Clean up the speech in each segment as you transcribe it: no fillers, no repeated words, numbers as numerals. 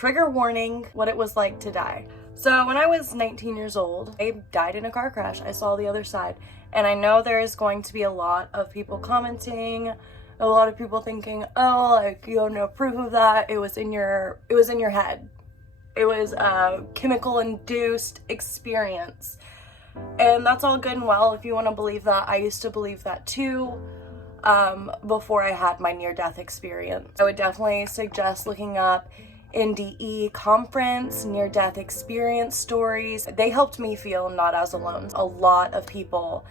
trigger warning, what it was like to die. So when I was 19 years old, I died in a car crash. I saw the other side. And I know there is going to be a lot of people commenting, a lot of people thinking, oh, like, you have no proof of that. It was in your head. It was a chemical induced experience. And that's all good and well if you want to believe that. I used to believe that too, before I had my near-death experience. I would definitely suggest looking up NDE conference, near-death experience stories. They helped me feel not as alone. A lot of people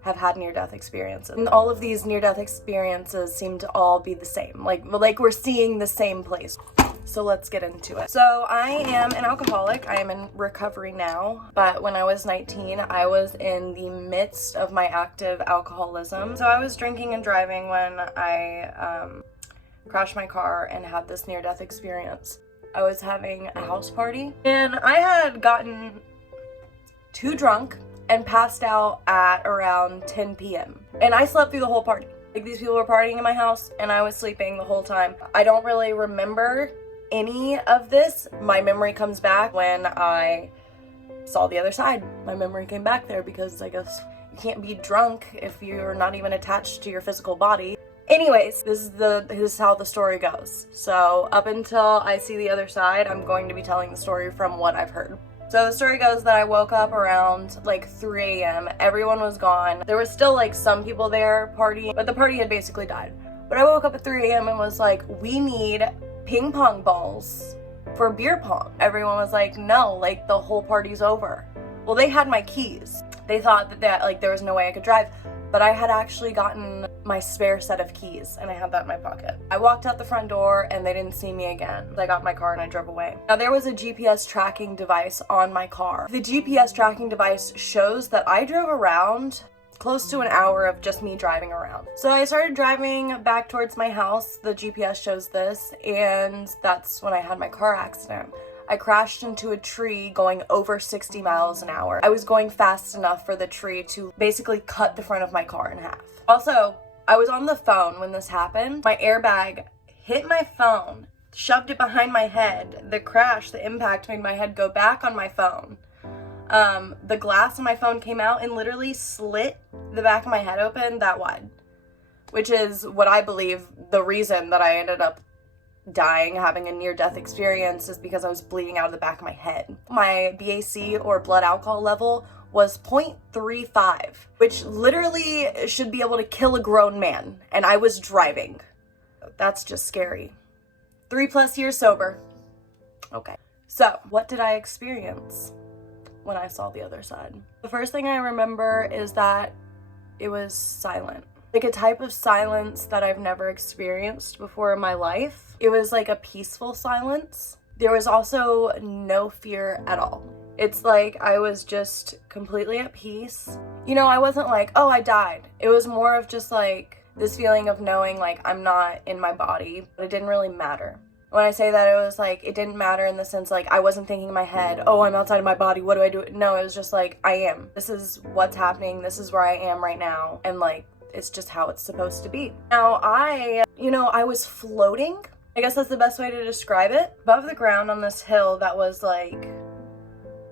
have had near-death experiences. And all of these near-death experiences seem to all be the same. Like we're seeing the same place. So let's get into it. So I am an alcoholic. I am in recovery now. But when I was 19, I was in the midst of my active alcoholism. So I was drinking and driving when I crashed my car and had this near-death experience. I was having a house party and I had gotten too drunk and passed out at around 10 p.m. And I slept through the whole party. Like, these people were partying in my house and I was sleeping the whole time. I don't really remember any of this. My memory comes back when I saw the other side. My memory came back there because I guess you can't be drunk if you're not even attached to your physical body. Anyways, this is how the story goes. So up until I see the other side, I'm going to be telling the story from what I've heard. So the story goes that I woke up around like 3 a.m. Everyone was gone. There was still like some people there partying, but the party had basically died. But I woke up at 3 a.m. and was like, we need ping pong balls for beer pong. Everyone was like, no, like the whole party's over. Well, they had my keys. They thought that like there was no way I could drive, but I had actually gotten my spare set of keys and I had that in my pocket. I walked out the front door and they didn't see me again. I got in my car and I drove away. Now there was a GPS tracking device on my car. The GPS tracking device shows that I drove around close to an hour of just me driving around. So I started driving back towards my house. The GPS shows this, and that's when I had my car accident. I crashed into a tree going over 60 miles an hour. I was going fast enough for the tree to basically cut the front of my car in half. Also, I was on the phone when this happened. My airbag hit my phone, shoved it behind my head. The crash, the impact made my head go back on my phone. The glass on my phone came out and literally slit the back of my head open that wide, which is what I believe the reason that I ended up dying, having a near-death experience, is because I was bleeding out of the back of my head. My BAC, or blood alcohol level, was 0.35, which literally should be able to kill a grown man, and I was driving. That's just scary. 3+ years sober. Okay. So, what did I experience when I saw the other side? The first thing I remember is that it was silent. Like a type of silence that I've never experienced before in my life. It was like a peaceful silence. There was also no fear at all. It's like I was just completely at peace. You know, I wasn't like, oh, I died. It was more of just like this feeling of knowing like I'm not in my body, but it didn't really matter. When I say that, it was like, it didn't matter in the sense like I wasn't thinking in my head, oh, I'm outside of my body, what do I do? No, it was just like, I am. This is what's happening. This is where I am right now. And like, it's just how it's supposed to be. Now I was floating. I guess that's the best way to describe it. Above the ground on this hill that was like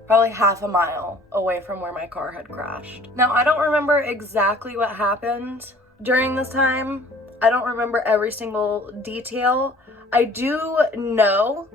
probably half a mile away from where my car had crashed. Now, I don't remember exactly what happened during this time. I don't remember every single detail. I do know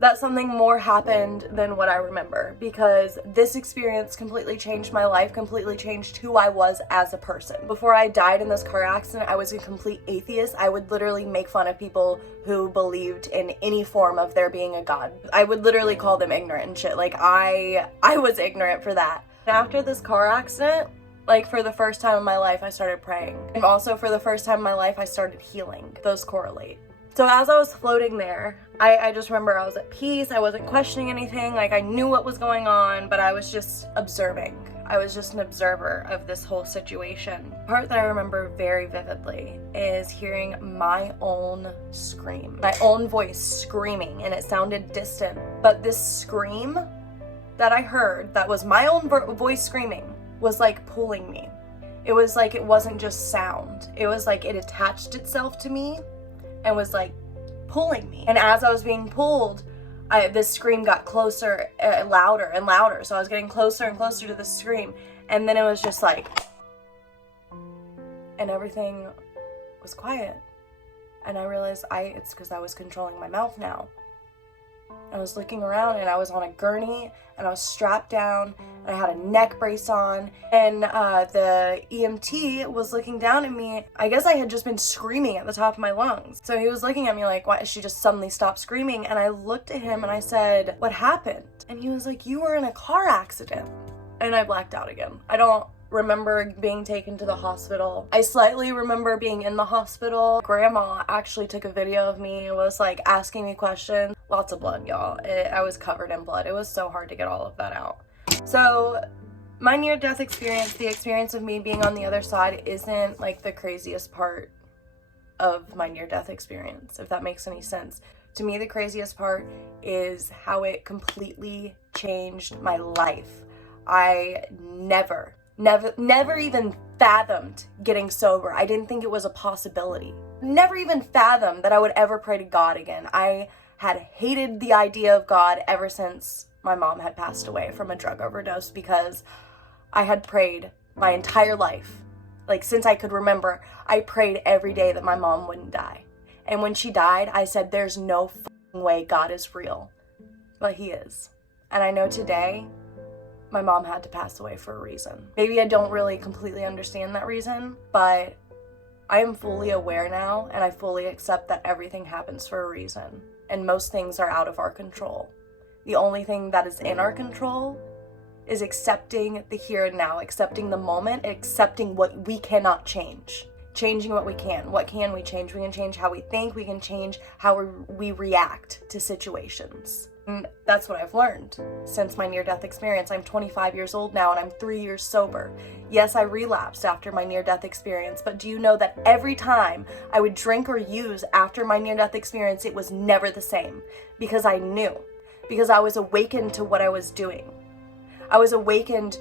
that something more happened than what I remember, because this experience completely changed my life, completely changed who I was as a person. Before I died in this car accident, I was a complete atheist. I would literally make fun of people who believed in any form of there being a God. I would literally call them ignorant and shit. Like, I was ignorant for that. After this car accident, like, for the first time in my life, I started praying. And also for the first time in my life, I started healing. Those correlate. So as I was floating there, I just remember I was at peace. I wasn't questioning anything. Like, I knew what was going on, but I was just observing. I was just an observer of this whole situation. The part that I remember very vividly is hearing my own scream. My own voice screaming, and it sounded distant. But this scream that I heard, that was my own voice screaming, was like pulling me. It was like it wasn't just sound. It was like it attached itself to me and was like pulling me. And as I was being pulled, this scream got closer, louder and louder. So I was getting closer and closer to the scream. And then it was just like, and everything was quiet. And I realized it's because I was controlling my mouth now. I was looking around and I was on a gurney and I was strapped down and I had a neck brace on, and the EMT was looking down at me. I guess I had just been screaming at the top of my lungs. So he was looking at me like, why? She just suddenly stopped screaming. And I looked at him and I said, what happened? And he was like, you were in a car accident. And I blacked out again. I don't remember being taken to the hospital. I slightly remember being in the hospital. Grandma actually took a video of me and was like asking me questions. Lots of blood, y'all. I was covered in blood. It was so hard to get all of that out. So my near-death experience, the experience of me being on the other side, isn't like the craziest part of my near-death experience, if that makes any sense. To me, the craziest part is how it completely changed my life. I never even fathomed getting sober. I didn't think it was a possibility. Never even fathomed that I would ever pray to God again. I had hated the idea of God ever since my mom had passed away from a drug overdose, because I had prayed my entire life. Like, since I could remember, I prayed every day that my mom wouldn't die. And when she died, I said, there's no fucking way God is real. But he is. And I know today, my mom had to pass away for a reason. Maybe I don't really completely understand that reason, but I am fully aware now, and I fully accept that everything happens for a reason, and most things are out of our control. The only thing that is in our control is accepting the here and now, accepting the moment, accepting what we cannot change, changing what we can. What can we change? We can change how we think, we can change how we react to situations. And that's what I've learned since my near-death experience. I'm 25 years old now and I'm 3 years sober. Yes, I relapsed after my near-death experience, but do you know that every time I would drink or use after my near-death experience, it was never the same? Because I knew. Because I was awakened to what I was doing. I was awakened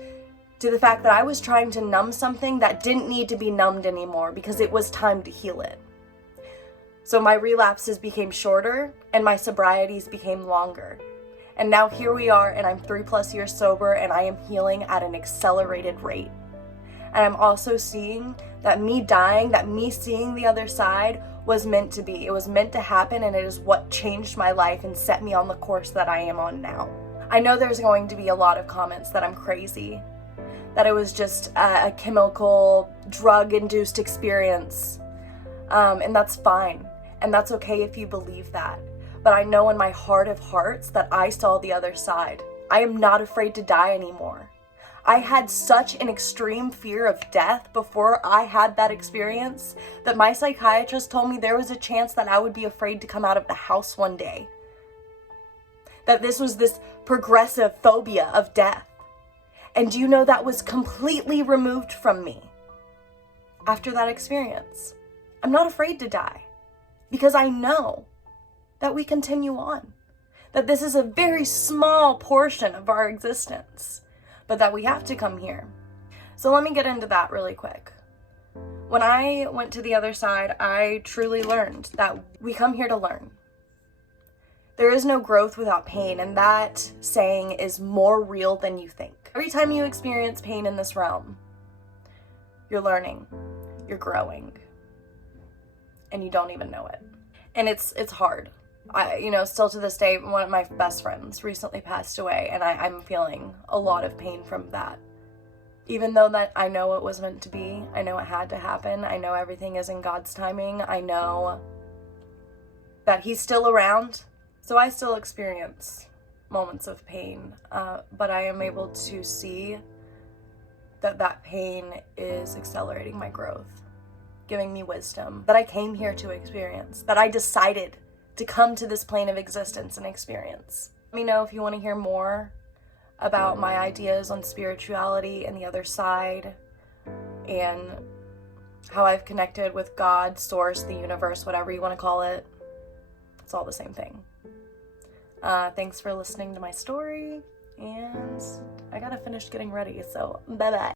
to the fact that I was trying to numb something that didn't need to be numbed anymore because it was time to heal it. So my relapses became shorter and my sobrieties became longer. And now here we are, and I'm 3+ years sober, and I am healing at an accelerated rate. And I'm also seeing that me dying, that me seeing the other side was meant to be. It was meant to happen, and it is what changed my life and set me on the course that I am on now. I know there's going to be a lot of comments that I'm crazy, that it was just a chemical, drug-induced experience. And that's fine. And that's okay if you believe that. But I know in my heart of hearts that I saw the other side. I am not afraid to die anymore. I had such an extreme fear of death before I had that experience that my psychiatrist told me there was a chance that I would be afraid to come out of the house one day. That this was this progressive phobia of death. And do you know that was completely removed from me after that experience? I'm not afraid to die. Because I know that we continue on, that this is a very small portion of our existence, but that we have to come here. So let me get into that really quick. When I went to the other side, I truly learned that we come here to learn. There is no growth without pain, and that saying is more real than you think. Every time you experience pain in this realm, you're learning, you're growing, and you don't even know it. And it's hard. Still to this day, one of my best friends recently passed away, and I'm feeling a lot of pain from that. Even though that I know it was meant to be, I know it had to happen, I know everything is in God's timing, I know that he's still around, so I still experience moments of pain, but I am able to see that pain is accelerating my growth, giving me wisdom that I came here to experience, that I decided to come to this plane of existence and experience. Let me know if you want to hear more about my ideas on spirituality and the other side, and how I've connected with God, source, the universe, whatever you want to call it. It's all the same thing. Thanks for listening to my story, and I gotta finish getting ready, so bye-bye.